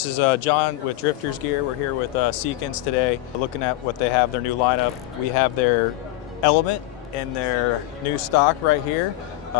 This is John with Drifters Gear. We're here with Seekins today, looking at what they have, their new lineup. We have their Element in their new stock right here.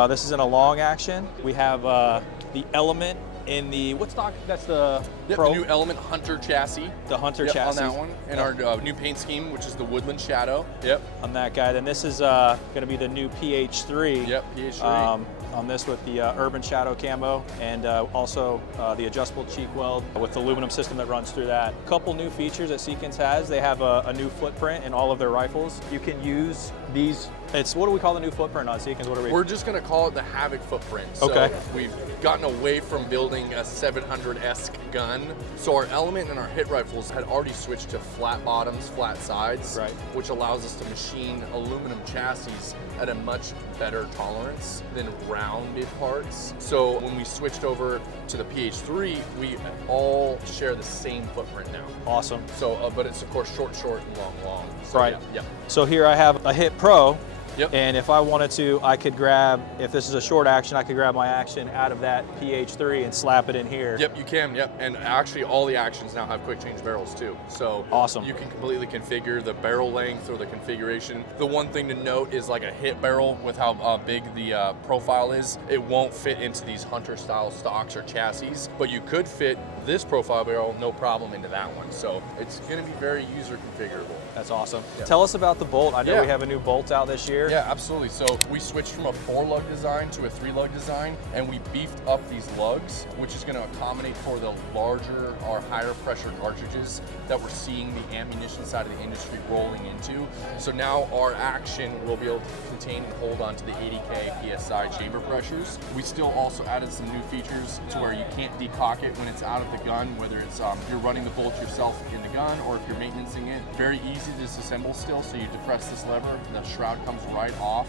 This is in a long action. We have the Element in the, what stock? That's the Pro? The new Element Hunter chassis. The Hunter chassis. On that one. And our new paint scheme, which is the Woodland Shadow. Yep. On that guy. Then this is going to be the new PH3. Yep, PH3. On this with the Urban Shadow camo, and also the adjustable cheek weld with the aluminum system that runs through that. A couple new features that Seekins has. They have a new footprint in all of their rifles. You can use these. What do we call the new footprint on Seekins? What are we? We're just going to call it the Havoc footprint. Okay. So we've gotten away from building a 700-esque gun. So our Element and our hit rifles had already switched to flat bottoms, flat sides, right, which allows us to machine aluminum chassis at a much better tolerance than rounded parts. So when we switched over to the PH3, we all share the same footprint now. Awesome. So, but it's of course short, and long. So, right. Yeah. So here I have a Hit Pro. Yep. And if I wanted to, I could grab, if this is a short action, I could grab my action out of that PH3 and slap it in here. Yep, you can, yep. And actually all the actions now have quick change barrels too. So awesome. You can completely configure the barrel length or the configuration. The one thing to note is like a hit barrel with how big the profile is, it won't fit into these Hunter style stocks or chassis, but you could fit this profile barrel no problem into that one. So it's gonna be very user configurable. That's awesome. Yeah. Tell us about the bolt. I know we have a new bolt out this year. Yeah, absolutely. So we switched from a 4-lug design to a 3-lug design, and we beefed up these lugs, which is going to accommodate for the larger or higher pressure cartridges that we're seeing the ammunition side of the industry rolling into. So now our action will be able to contain and hold on to the 80K PSI chamber pressures. We still also added some new features to where you can't decock it when it's out of the gun, whether it's you're running the bolt yourself in the gun or if you're maintenancing it. Very easy to disassemble still, so you depress this lever, the shroud comes right off.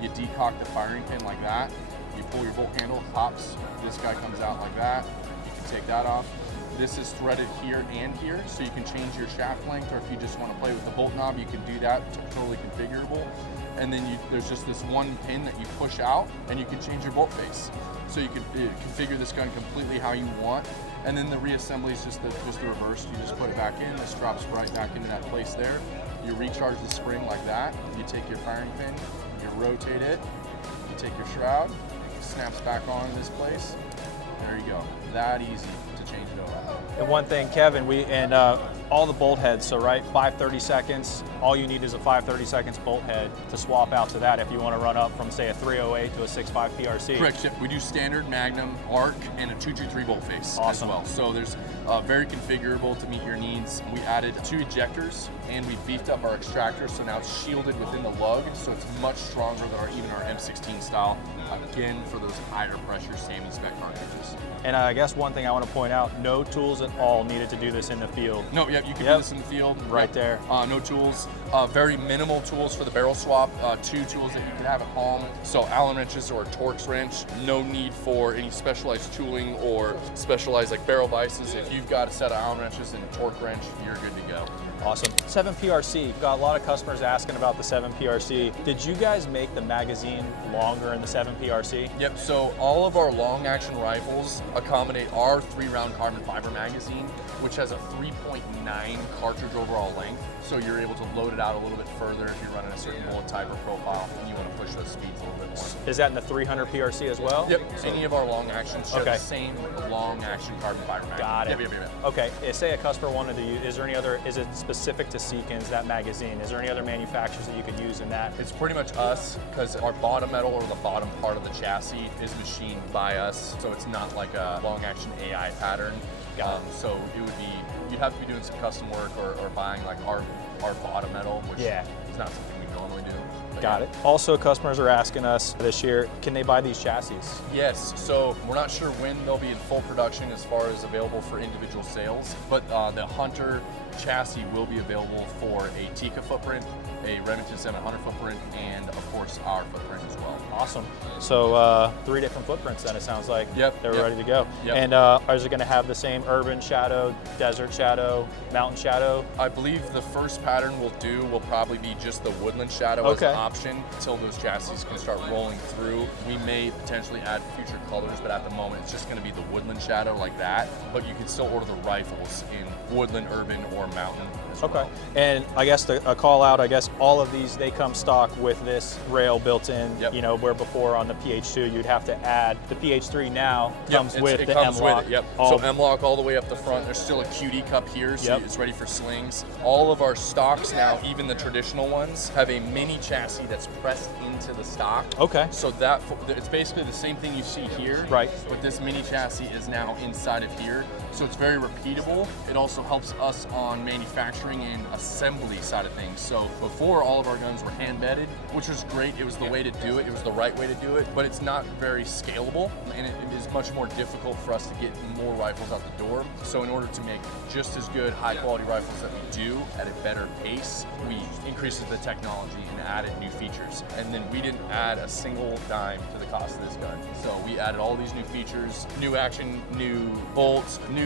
You decock the firing pin like that. You pull your bolt handle, pops. This guy comes out like that. You can take that off. This is threaded here and here, so you can change your shaft length, or if you just want to play with the bolt knob, you can do that. Totally configurable. And then there's just this one pin that you push out, and you can change your bolt face. So you can configure this gun completely how you want. And then the reassembly is just the reverse. You just put it back in. This drops right back into that place there. You recharge the spring like that. You take your firing pin, you rotate it, you take your shroud, it snaps back on in this place. There you go. That easy to change it over. And one thing, Kevin, all the bolt heads, so right, 530 seconds, all you need is a 530 seconds bolt head to swap out to that if you want to run up from, say, a 308 to a 6.5 PRC. Correct, we do standard, Magnum, Arc, and a 223 bolt face as well. So there's very configurable to meet your needs. We added 2 ejectors, and we beefed up our extractor, so now it's shielded within the lug, so it's much stronger than even our M16 style, again, for those higher pressure SAMI spec cartridges. And I guess one thing I want to point out, no tools at all needed to do this in the field. No, you can do this in the field. Right there. No tools, very minimal tools for the barrel swap, 2 tools that you can have at home. So Allen wrenches or a Torx wrench, no need for any specialized tooling or specialized like barrel vices. If you've got a set of Allen wrenches and a Torx wrench, you're good to go. Awesome. 7 PRC, got a lot of customers asking about the 7 PRC. Did you guys make the magazine longer in the 7 PRC? Yep, so all of our long action rifles accommodate our 3-round carbon fiber magazine, which has a 3.9 cartridge overall length. So you're able to load it out a little bit further if you're running a certain bullet type or profile and you want to push those speeds a little bit more. Is that in the 300 PRC as well? Yep, so any of our long actions share the same long action carbon fiber magazine. Got it. Yep. Okay, say a customer wanted to use, is it specific to Seekins, that magazine? Is there any other manufacturers that you could use in that? It's pretty much us, because our bottom metal or the bottom part of the chassis is machined by us, so it's not like a long action AI pattern. So it would be, you'd have to be doing some custom work or buying like our bottom metal, which is not something we normally do. Got it. Also, customers are asking us this year, can they buy these chassis? Yes, so we're not sure when they'll be in full production as far as available for individual sales, but the Hunter chassis will be available for a Tikka footprint, a Remington 700 footprint, and of course our footprint as well. Awesome. So 3 different footprints then, it sounds like. Yep. They're ready to go. Yep. And is it going to have the same urban shadow, desert shadow, mountain shadow? I believe the first pattern we'll probably be just the woodland shadow as option until those chassis can start rolling through. We may potentially add future colors, but at the moment it's just going to be the woodland shadow like that. But you can still order the rifles in woodland, urban, or mountain as Okay. well. And I guess a call out, I guess all of these, they come stock with this rail built in, Yep. you know, where before on the PH2 you'd have to add. The PH3 now comes Yep, with it the comes M-Lock. with it, yep. All- So M-Lock all the way up the front. There's still a QD cup here, so Yep. it's ready for slings. All of our stocks now, even the traditional ones, have a mini chassis that's pressed into the stock. Okay. So that it's basically the same thing you see here, Right. but this mini chassis is now inside of here. So it's very repeatable. It also helps us on manufacturing and assembly side of things. So before, all of our guns were hand bedded, which was great. It was the way to do it. It was the right way to do it, but it's not very scalable, and it is much more difficult for us to get more rifles out the door. So in order to make just as good high quality rifles that we do at a better pace, we increased the technology and added new features. And then we didn't add a single dime to the cost of this gun. So we added all these new features, new action, new bolts, new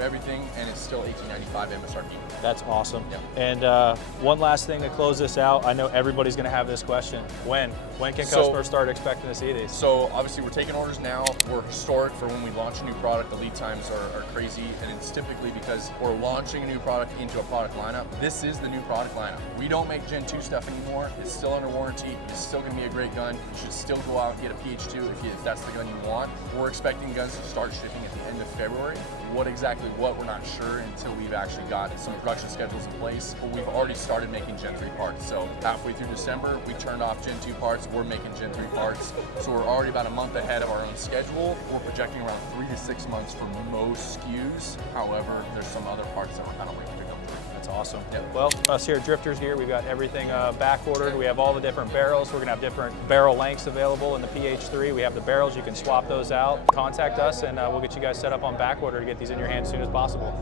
everything, and it's still $1895 MSRP. That's awesome. Yep. And one last thing to close this out. I know everybody's going to have this question. When can So- customers start expecting to see these? So obviously we're taking orders now. We're historic for when we launch a new product. The lead times are crazy, and it's typically because we're launching a new product into a product lineup. This is the new product lineup. We don't make Gen 2 stuff anymore. It's still under warranty. It's still going to be a great gun. You should still go out and get a PH2 if that's the gun you want. We're expecting guns to start shipping at the end of February. What we're not sure until we've actually got some production schedules in place. But we've already started making Gen 3 parts. So halfway through December, we turned off Gen 2 parts. We're making Gen 3 parts. So we're already about a month ahead of our own schedule. We're projecting around 3 to 6 months for most SKUs. However, there's some other parts that we're kind of waiting to come through. That's awesome. Yep. Well, us here at Drifters Gear, we've got everything back ordered. We have all the different barrels. We're going to have different barrel lengths available in the PH3. We have the barrels. You can swap those out. Contact us, and we'll get you guys set up on back order to get these in your hands as soon as possible.